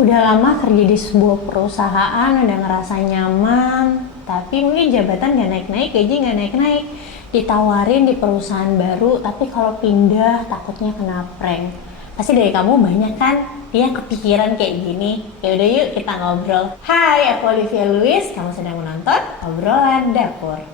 Udah lama kerja di sebuah perusahaan, udah ngerasa nyaman, tapi mungkin jabatan gak naik-naik, gaji gak naik-naik. Ditawarin di perusahaan baru, tapi kalau pindah takutnya kena prank. Pasti dari kamu banyak kan dia kepikiran kayak gini. Ya udah yuk kita ngobrol. Hai, aku Olivia Louis, kamu sedang menonton obrolan dapur.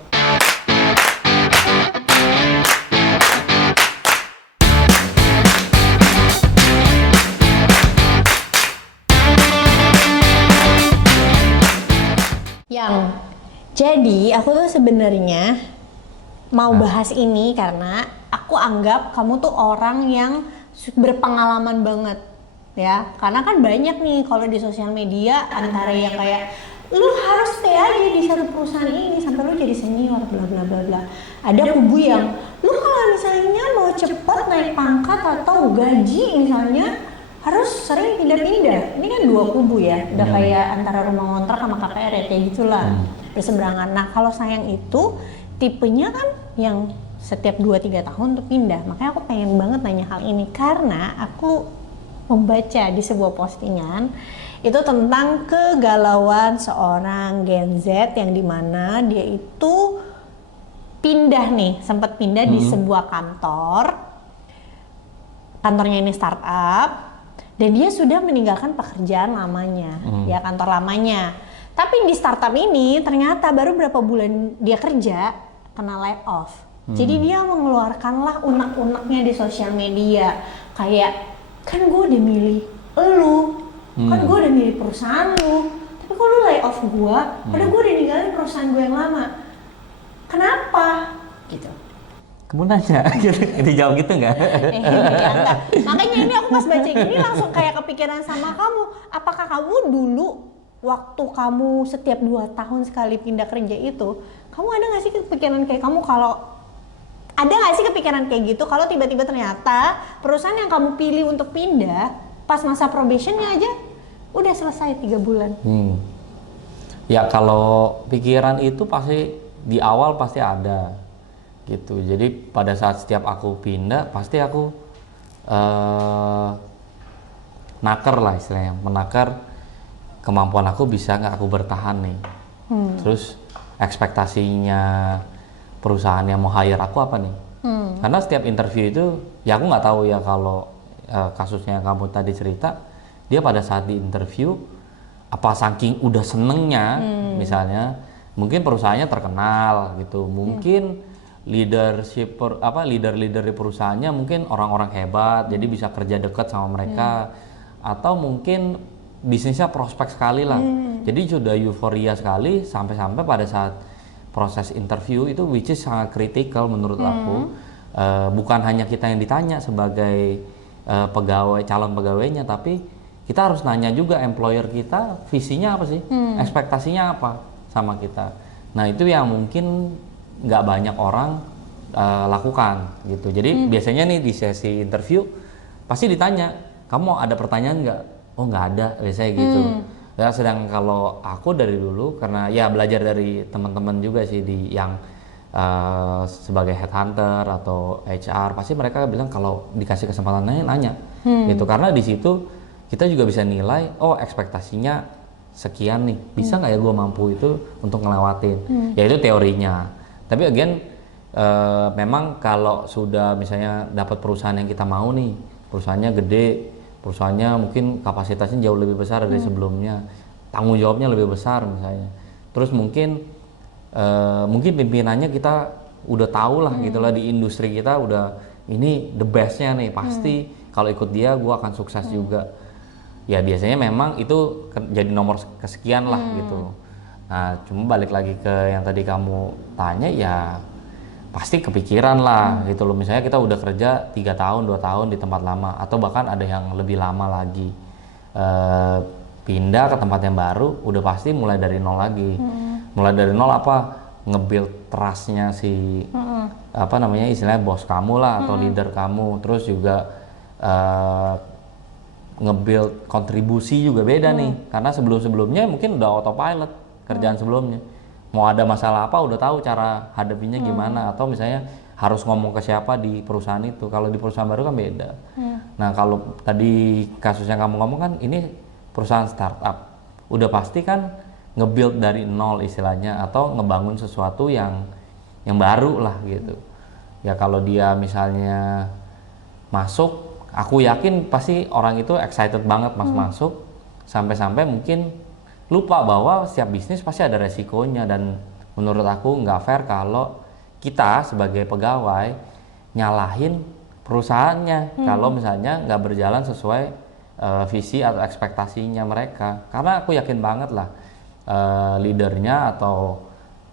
Jadi aku tuh sebenarnya mau bahas ini karena aku anggap kamu tuh orang yang berpengalaman banget ya. Karena kan banyak nih kalau di sosial media antara yang kayak lu harus stay aja di satu perusahaan ini sampai lu jadi senior bla bla bla bla. Ada kubu yang lu kalau misalnya mau cepat naik pangkat atau gaji misalnya harus sering pindah-pindah. Ini kan dua kubu ya, udah kayak antara rumah ngontrak sama KPR ya, kayak gitulah berseberangan. Nah kalau sayang itu tipenya kan yang setiap 2-3 tahun untuk pindah. Makanya aku pengen banget nanya hal ini karena aku membaca di sebuah postingan itu tentang kegalauan seorang Gen Z yang dimana dia itu pindah nih, sempat pindah di sebuah kantornya ini startup, dan dia sudah meninggalkan pekerjaan lamanya, ya kantor lamanya. Tapi di startup ini ternyata baru berapa bulan dia kerja kena layoff. Jadi dia mengeluarkanlah unek-uneknya di sosial media. Kayak, kan gue udah milih elu, kan gue udah milih perusahaan lu, tapi kok lu layoff gue, padahal gue udah ninggalin perusahaan gue yang lama. Kenapa? Gitu. Kamu nanya, dijawab gitu nggak? Ya, enggak. Makanya ini aku pas baca gini langsung kayak kepikiran sama kamu. Apakah kamu dulu waktu kamu setiap 2 tahun sekali pindah kerja itu, kamu ada nggak sih kepikiran kayak kamu kalau ada nggak sih kepikiran kayak gitu kalau tiba-tiba ternyata perusahaan yang kamu pilih untuk pindah pas masa probationnya aja udah selesai 3 bulan? Ya kalau pikiran itu pasti di awal pasti ada gitu. Jadi pada saat setiap aku pindah pasti aku naker lah istilahnya, menakar kemampuan aku bisa nggak aku bertahan nih. Terus ekspektasinya perusahaan yang mau hire aku apa nih? Karena setiap interview itu ya aku nggak tahu ya kalau kasusnya kamu tadi cerita, dia pada saat di interview apa saking udah senengnya misalnya mungkin perusahaannya terkenal gitu, mungkin leader di perusahaannya mungkin orang-orang hebat jadi bisa kerja dekat sama mereka, atau mungkin bisnisnya prospek sekali lah. Jadi sudah euforia sekali sampai pada saat proses interview itu which is sangat kritikal menurut aku. Bukan hanya kita yang ditanya sebagai calon pegawainya, tapi kita harus nanya juga employer kita visinya apa sih, ekspektasinya apa sama kita. Nah itu yang mungkin nggak banyak orang lakukan gitu. Jadi biasanya nih di sesi interview pasti ditanya, kamu ada pertanyaan nggak? Oh nggak ada, biasanya gitu. Ya, sedang kalau aku dari dulu karena ya belajar dari teman-teman juga sih di yang sebagai headhunter atau HR, pasti mereka bilang kalau dikasih kesempatan nanya gitu, karena di situ kita juga bisa nilai oh ekspektasinya sekian nih, bisa nggak ya gue mampu itu untuk ngelewatin. Ya itu teorinya, tapi again memang kalau sudah misalnya dapat perusahaan yang kita mau nih, perusahaannya gede, perusahaannya mungkin kapasitasnya jauh lebih besar dari sebelumnya, tanggung jawabnya lebih besar misalnya, terus mungkin pimpinannya kita udah tahu lah gitulah di industri kita, udah ini the bestnya nih pasti, kalau ikut dia gue akan sukses juga. Ya biasanya memang itu jadi nomor kesekian lah gitu. Nah cuma balik lagi ke yang tadi kamu tanya, ya pasti kepikiran lah gitu loh. Misalnya kita udah kerja 3 tahun, 2 tahun di tempat lama, atau bahkan ada yang lebih lama lagi, pindah ke tempat yang baru, udah pasti mulai dari nol lagi. Mulai dari nol apa? Nge-build trust-nya si apa namanya istilahnya bos kamu lah atau leader kamu. Terus juga nge-build kontribusi juga beda nih, karena sebelumnya mungkin udah autopilot kerjaan sebelumnya. Mau ada masalah apa udah tahu cara hadapinya gimana, atau misalnya harus ngomong ke siapa di perusahaan itu. Kalau di perusahaan baru kan beda. Nah kalau tadi kasusnya kamu ngomong kan ini perusahaan startup, udah pasti kan nge-build dari nol istilahnya, atau ngebangun sesuatu yang baru lah gitu. Ya kalau dia misalnya masuk, aku yakin pasti orang itu excited banget masuk, sampai-sampai mungkin lupa bahwa setiap bisnis pasti ada resikonya. Dan menurut aku nggak fair kalau kita sebagai pegawai nyalahin perusahaannya kalau misalnya nggak berjalan sesuai visi atau ekspektasinya mereka. Karena aku yakin banget lah leadernya atau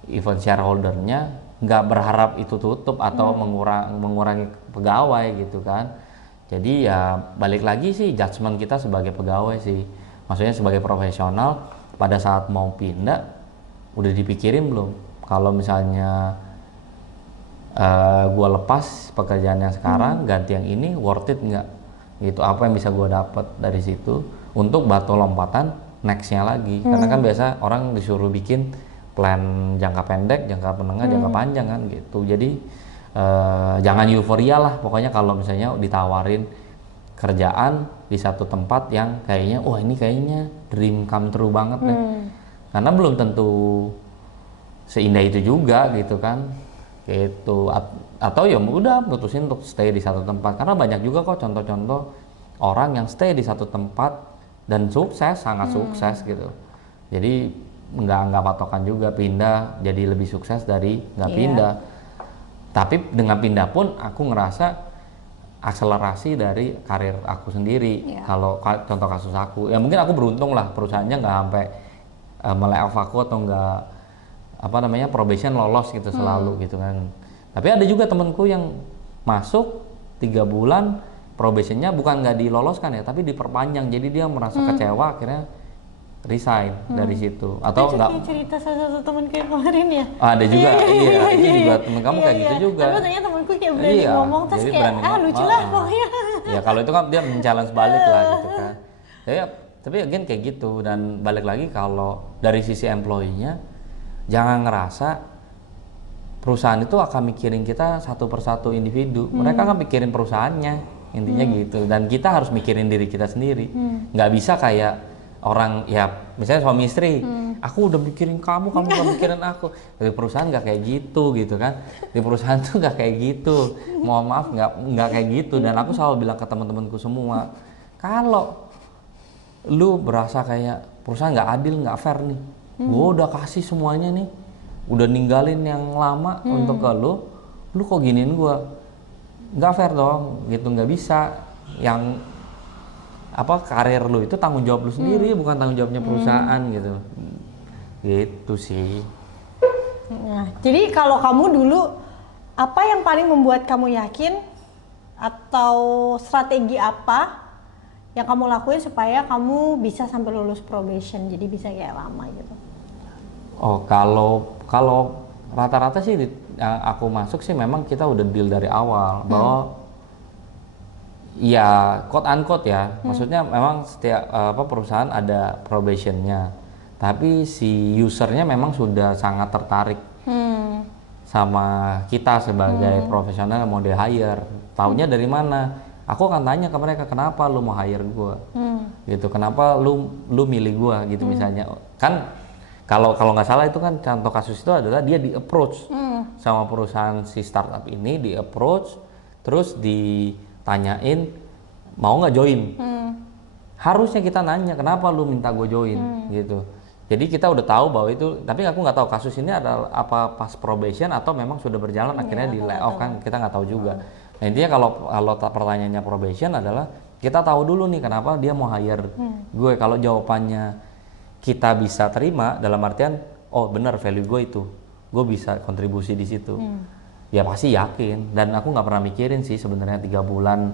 even shareholdernya nggak berharap itu tutup atau mengurangi pegawai gitu kan. Jadi ya balik lagi sih judgement kita sebagai pegawai sih, maksudnya sebagai profesional pada saat mau pindah udah dipikirin belum kalau misalnya gue lepas pekerjaan yang sekarang ganti yang ini worth it nggak gitu, apa yang bisa gue dapat dari situ untuk batu lompatan nextnya lagi. Karena kan biasa orang disuruh bikin plan jangka pendek, jangka menengah, jangka panjang kan gitu. Jadi jangan euforia lah pokoknya kalau misalnya ditawarin kerjaan di satu tempat yang kayaknya wah ini kayaknya dream come true banget deh. Karena belum tentu seindah itu juga gitu kan gitu. Atau ya udah putusin untuk stay di satu tempat, karena banyak juga kok contoh-contoh orang yang stay di satu tempat dan sukses, sangat sukses gitu. Jadi nggak patokan juga pindah jadi lebih sukses dari nggak pindah. Tapi dengan pindah pun aku ngerasa akselerasi dari karir aku sendiri. Kalau contoh kasus aku, ya mungkin aku beruntung lah perusahaannya nggak sampai melayoff aku atau nggak probation lolos gitu selalu gitu kan. Tapi ada juga temenku yang masuk 3 bulan probationnya bukan nggak diloloskan ya, tapi diperpanjang. Jadi dia merasa kecewa akhirnya resign dari situ. Atau enggak cerita salah satu temen kayak kemarin ya. Ada juga, ini juga temen kamu kayak gitu juga. Tapi ternyata temenku kayak berani ngomong terus kayak lucu lah pokoknya. Ya kalau itu kan dia men-challenge balik lah gitu kan. Ya, tapi again kayak gitu. Dan balik lagi kalau dari sisi employee-nya jangan ngerasa perusahaan itu akan mikirin kita satu persatu individu. Mereka akan mikirin perusahaannya, intinya gitu. Dan kita harus mikirin diri kita sendiri. Nggak bisa kayak orang ya misalnya suami istri, aku udah mikirin kamu udah mikirin aku. Di perusahaan nggak kayak gitu kan. Di perusahaan tuh nggak kayak gitu. Mohon maaf nggak kayak gitu. Dan aku selalu bilang ke teman-temanku semua, kalau lu berasa kayak perusahaan nggak adil, nggak fair nih, gue udah kasih semuanya nih, udah ninggalin yang lama untuk ke lu kok giniin gue, nggak fair dong gitu. Nggak bisa, yang karir lu itu tanggung jawab lu sendiri, bukan tanggung jawabnya perusahaan gitu sih. Nah, jadi kalau kamu dulu apa yang paling membuat kamu yakin atau strategi apa yang kamu lakuin supaya kamu bisa sampai lulus probation, jadi bisa kayak lama gitu? Oh, kalau rata-rata sih aku masuk sih memang kita udah deal dari awal bahwa ya quote unquote ya, maksudnya memang setiap perusahaan ada probationnya, tapi si usernya memang sudah sangat tertarik sama kita sebagai profesional yang mau di hire. Taunya dari mana? Aku akan tanya ke mereka, kenapa lu mau hire gue gitu, kenapa lu milih gue gitu. Misalnya kan kalau nggak salah itu kan contoh kasus itu adalah dia di approach sama perusahaan si startup ini, di approach terus ditanyain mau nggak join. Harusnya kita nanya kenapa lu minta gue join gitu. Jadi kita udah tahu bahwa itu, tapi aku nggak tahu kasus ini adalah apa pas probation atau memang sudah berjalan akhirnya di layoff kan, kita nggak tahu juga. Nah, intinya kalau pertanyaannya probation adalah kita tahu dulu nih kenapa dia mau hire gue. Kalau jawabannya kita bisa terima dalam artian oh benar value gue itu, gue bisa kontribusi di situ, ya pasti yakin. Dan aku nggak pernah mikirin sih sebenarnya 3 bulan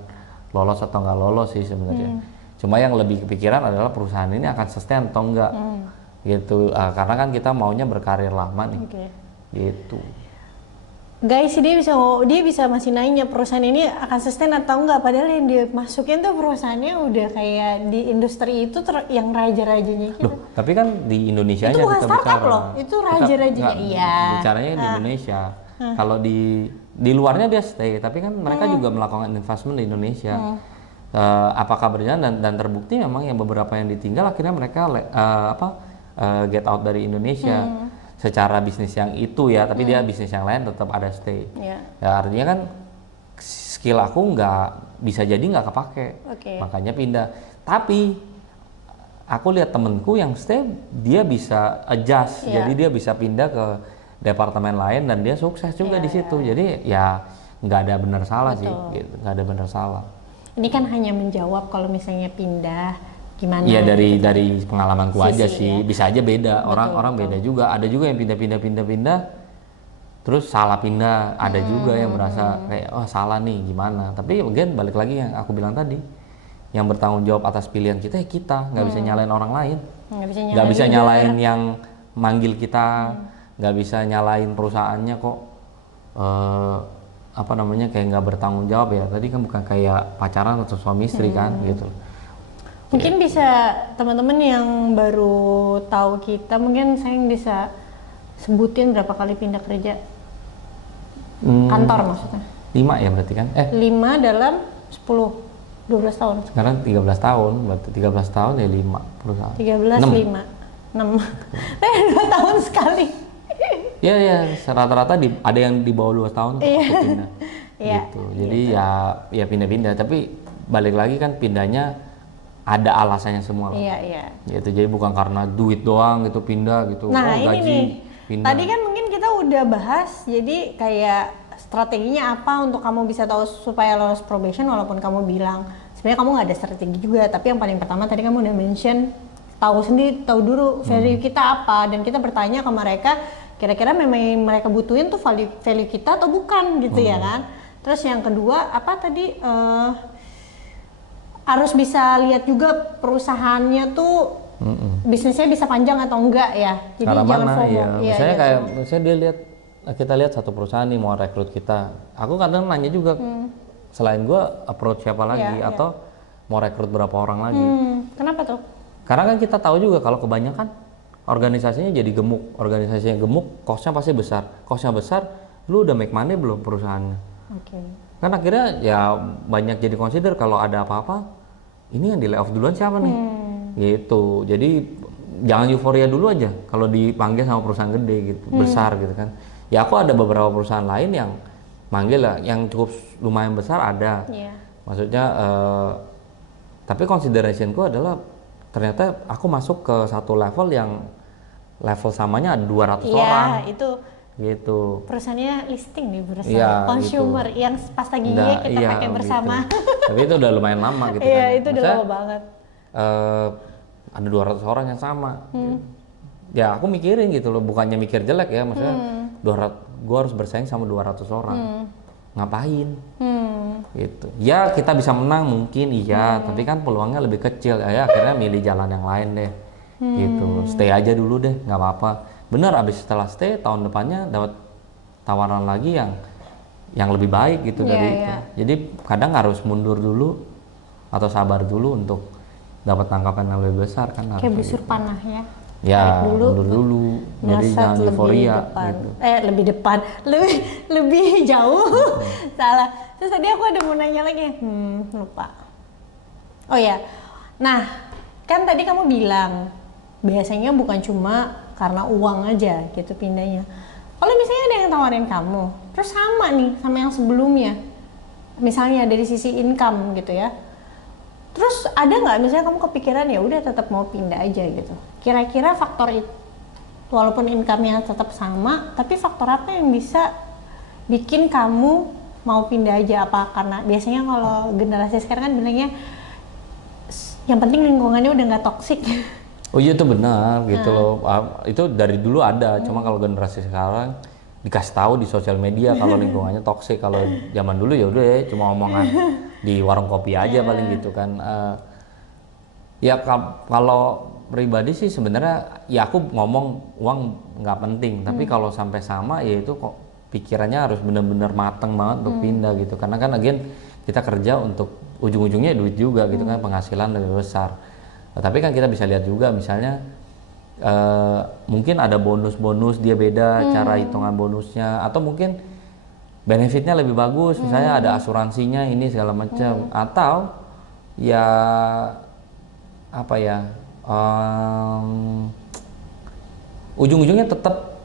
lolos atau nggak lolos sih sebenarnya. Cuma yang lebih kepikiran adalah perusahaan ini akan sustain atau enggak gitu. Karena kan kita maunya berkarir lama nih gitu. Guys, dia bisa masih nanya perusahaan ini akan sustain atau enggak, padahal yang dia masukin tuh perusahaannya udah kayak di industri itu yang raja-rajanya gitu. Loh, tapi kan di Indonesia itu bukan startup loh, itu raja-rajanya. Iya. Bicaranya di Indonesia. Kalau di luarnya dia stay, tapi kan mereka juga melakukan investment di Indonesia. apakah berjalan dan terbukti memang yang beberapa yang ditinggal akhirnya mereka get out dari Indonesia secara bisnis yang itu ya, tapi dia bisnis yang lain tetap ada stay. Yeah. Ya artinya kan skill aku nggak bisa jadi nggak kepake, makanya pindah. Tapi aku lihat temenku yang stay dia bisa adjust, jadi dia bisa pindah ke departemen lain dan dia sukses juga di situ. Jadi ya nggak ada benar salah sih, gitu. Nggak ada benar salah. Ini kan hanya menjawab kalau misalnya pindah gimana? Iya dari pengalamanku aja sih, bisa aja beda. Orang beda juga. Ada juga yang pindah, terus salah pindah. Ada juga yang merasa kayak salah nih gimana. Tapi again balik lagi yang aku bilang tadi, yang bertanggung jawab atas pilihan kita ya kita, nggak bisa nyalain orang lain. Nggak bisa nyalain yang manggil kita, nggak bisa nyalain perusahaannya kok. Kayak nggak bertanggung jawab ya. Tadi kan bukan kayak pacaran atau suami istri kan gitu. Mungkin bisa teman-teman yang baru tahu kita, mungkin saya bisa sebutin berapa kali pindah kerja kantor maksudnya. 5 ya berarti kan? 5 dalam 12 tahun. Sekarang 13 tahun, berarti 13 tahun ya 5 perusahaan. 13, 6. 2 tahun sekali. Ya, rata-rata ada yang di bawah 2 tahun aku pindah. Gitu. Jadi ya pindah-pindah, tapi balik lagi kan pindahnya ada alasannya semua. Iya. Gitu. Jadi bukan karena duit doang gitu pindah gitu. Nah, ini gaji nih. Pindah. Tadi kan mungkin kita udah bahas, jadi kayak strateginya apa untuk kamu bisa tahu supaya lolos probation, walaupun kamu bilang sebenarnya kamu nggak ada strategi juga, tapi yang paling pertama tadi kamu udah mention tahu dulu value kita apa, dan kita bertanya ke mereka kira-kira memang mereka butuhin tuh value kita atau bukan gitu ya kan. Terus yang kedua apa tadi harus bisa lihat juga perusahaannya tuh bisnisnya bisa panjang atau enggak ya. Jadi karena jangan mana FOMO. ya. Misalnya kita lihat satu perusahaan nih mau rekrut kita. Aku kadang nanya juga selain gua approach siapa lagi atau mau rekrut berapa orang lagi. Kenapa tuh? Karena kan kita tahu juga kalau kebanyakan organisasinya jadi gemuk. Organisasinya gemuk, cost-nya pasti besar. Cost-nya besar, lu udah make money belum perusahaannya? Kan akhirnya ya banyak jadi consider kalau ada apa-apa ini yang di layoff duluan siapa nih gitu. Jadi jangan euforia dulu aja kalau dipanggil sama perusahaan gede gitu, besar gitu kan. Ya aku ada beberapa perusahaan lain yang manggil lah, yang cukup lumayan besar ada. Maksudnya tapi considerationku adalah ternyata aku masuk ke satu level yang level samanya ada 200 orang. Iya, itu gitu. Perusahaannya listing nih bersama consumer gitu. Yang pas lagi kita pakai bersama. Gitu. Tapi itu udah lumayan lama gitu kan. Iya, itu udah lama banget. Ada 200 orang yang sama. Ya aku mikirin gitu loh, bukannya mikir jelek ya, maksudnya 200, gua harus bersaing sama 200 orang. Ngapain? Gitu. Ya kita bisa menang mungkin iya, tapi kan peluangnya lebih kecil. Ya akhirnya milih jalan yang lain deh. Gitu. Stay aja dulu deh, nggak apa-apa. Bener, abis setelah stay tahun depannya dapat tawaran lagi yang lebih baik gitu dari itu. Jadi kadang harus mundur dulu atau sabar dulu untuk dapat tangkapan yang lebih besar kan. Kayak busur panah ya. Ya mundur dulu. Jadi jangan euforia gitu. Lebih depan, lebih jauh. Salah. Terus tadi aku ada mau nanya lagi. Lupa. Oh ya. Nah, kan tadi kamu bilang biasanya bukan cuma karena uang aja gitu pindahnya. Kalau misalnya ada yang tawarin kamu, terus sama nih sama yang sebelumnya, misalnya dari sisi income gitu ya, terus ada nggak misalnya kamu kepikiran ya udah tetap mau pindah aja gitu? Kira-kira faktor itu, walaupun income-nya tetap sama, tapi faktor apa yang bisa bikin kamu mau pindah aja? Apa karena biasanya kalau generasi sekarang kan bilangnya yang penting lingkungannya udah nggak toksik. Oh iya itu benar gitu loh. Itu dari dulu ada, cuma kalau generasi sekarang dikasih tahu di sosial media kalau lingkungannya toksik. Kalau zaman dulu ya udah ya cuma omongan di warung kopi aja paling gitu kan. Ya kalau pribadi sih sebenarnya ya aku ngomong uang nggak penting, tapi kalau sampai sama ya itu kok pikirannya harus benar-benar mateng banget untuk pindah gitu. Karena kan again kita kerja untuk ujung-ujungnya duit juga gitu kan, penghasilan lebih besar. Tapi kan kita bisa lihat juga misalnya mungkin ada bonus-bonus dia beda cara hitungan bonusnya, atau mungkin benefitnya lebih bagus, misalnya ada asuransinya ini segala macam, atau ya apa ya, ujung-ujungnya tetap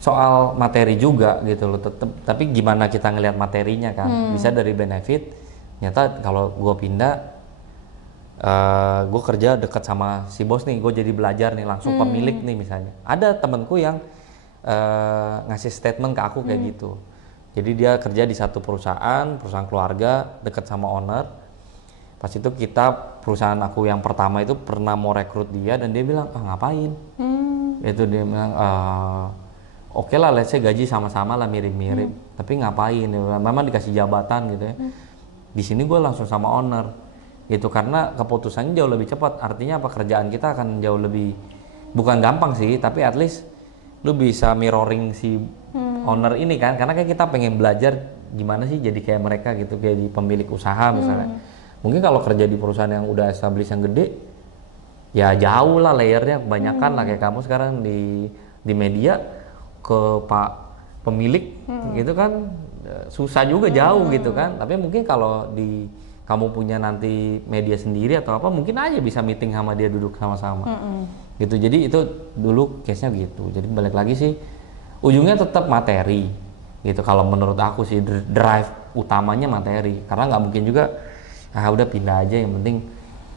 soal materi juga gitu loh, tetap. Tapi gimana kita ngelihat materinya kan, bisa dari benefit. Ternyata kalau gue pindah, gue kerja dekat sama si bos nih, gue jadi belajar nih langsung pemilik nih misalnya. Ada temenku yang ngasih statement ke aku kayak gitu. Jadi dia kerja di satu perusahaan keluarga dekat sama owner. Pas itu perusahaan aku yang pertama itu pernah mau rekrut dia dan dia bilang, ngapain? Itu dia bilang, oke lah, let's say gaji sama-sama lah mirip-mirip, tapi ngapain? Memang dikasih jabatan gitu ya. Di sini gue langsung sama owner, gitu, karena keputusannya jauh lebih cepat. Artinya apa, kerjaan kita akan jauh lebih, bukan gampang sih, tapi at least lu bisa mirroring si owner ini kan, karena kayak kita pengen belajar gimana sih jadi kayak mereka gitu, kayak di pemilik usaha misalnya. Mungkin kalau kerja di perusahaan yang udah established yang gede, ya jauh lah layernya, kebanyakan lah kayak kamu sekarang di media ke Pak pemilik gitu kan susah juga, jauh gitu kan. Tapi mungkin kalau kamu punya nanti media sendiri atau apa, mungkin aja bisa meeting sama dia, duduk sama-sama gitu. Jadi itu dulu case-nya gitu. Jadi balik lagi sih, ujungnya tetap materi gitu. Kalau menurut aku sih drive utamanya materi, karena nggak mungkin juga udah pindah aja yang penting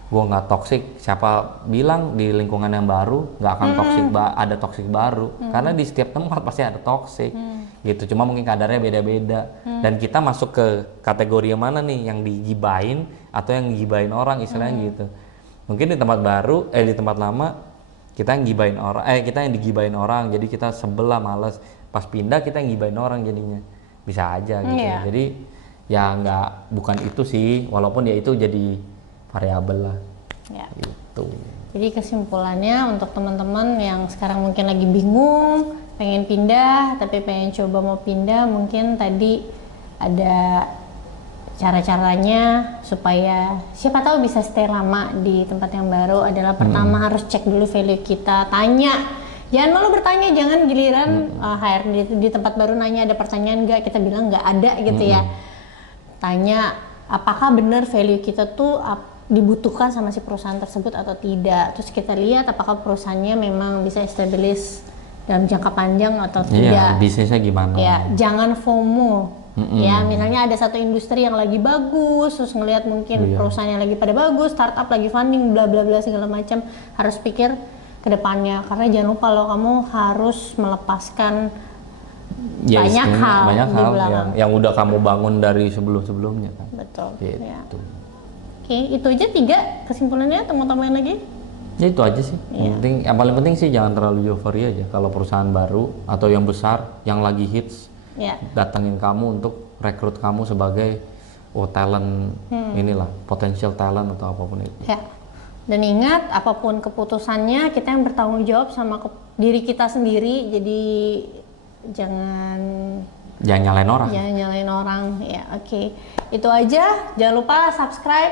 gue nggak toxic. Siapa bilang di lingkungan yang baru nggak akan toxic, ada toxic baru, karena di setiap tempat pasti ada toxic gitu. Cuma mungkin kadarnya beda-beda, dan kita masuk ke kategori yang mana nih, yang digibain atau yang gibain orang istilahnya gitu. Mungkin di tempat baru, di tempat lama kita yang gibain orang, kita yang digibain orang, jadi kita sebelah males. Pas pindah kita yang gibain orang, jadinya bisa aja gitu. Jadi ya bukan itu sih, walaupun ya itu jadi variabel lah. Gitu. Jadi kesimpulannya untuk teman-teman yang sekarang mungkin lagi bingung, pengen pindah tapi pengen coba mau pindah, mungkin tadi ada cara-caranya supaya siapa tahu bisa stay lama di tempat yang baru. Adalah pertama harus cek dulu value kita, tanya. Jangan malu bertanya, jangan giliran HRD di tempat baru nanya ada pertanyaan nggak, kita bilang nggak ada gitu ya. Tanya apakah benar value kita tuh dibutuhkan sama si perusahaan tersebut atau tidak. Terus kita lihat apakah perusahaannya memang bisa establish dalam jangka panjang atau tidak. Bisnisnya gimana. Ya, jangan FOMO. Ya, misalnya ada satu industri yang lagi bagus, terus ngelihat mungkin perusahaannya lagi pada bagus, startup lagi funding, bla bla bla segala macam. Harus pikir ke depannya, karena jangan lupa loh, kamu harus melepaskan banyak hal yang udah kamu bangun dari sebelumnya kan. Betul. Gitu. Ya. Oke, itu aja 3 kesimpulannya, teman-teman lagi. Ya itu aja sih. Yang paling penting sih jangan terlalu euforia aja. Kalau perusahaan baru atau yang besar yang lagi hits, datangin kamu untuk rekrut kamu sebagai talent, inilah potential talent atau apapun itu. Ya. Dan ingat, apapun keputusannya kita yang bertanggung jawab sama diri kita sendiri. Jadi jangan nyalain orang. Jangan nyalain orang. Ya, oke. Itu aja. Jangan lupa subscribe,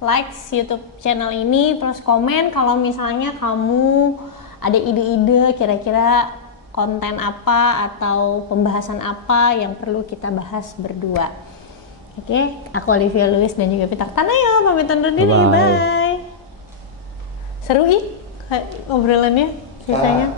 like YouTube channel ini, terus komen kalau misalnya kamu ada ide-ide kira-kira konten apa atau pembahasan apa yang perlu kita bahas berdua. Oke, aku Olivia Lewis dan juga Peter Tanayo pamit undur diri. Bye. Seru obrolannya sisanya.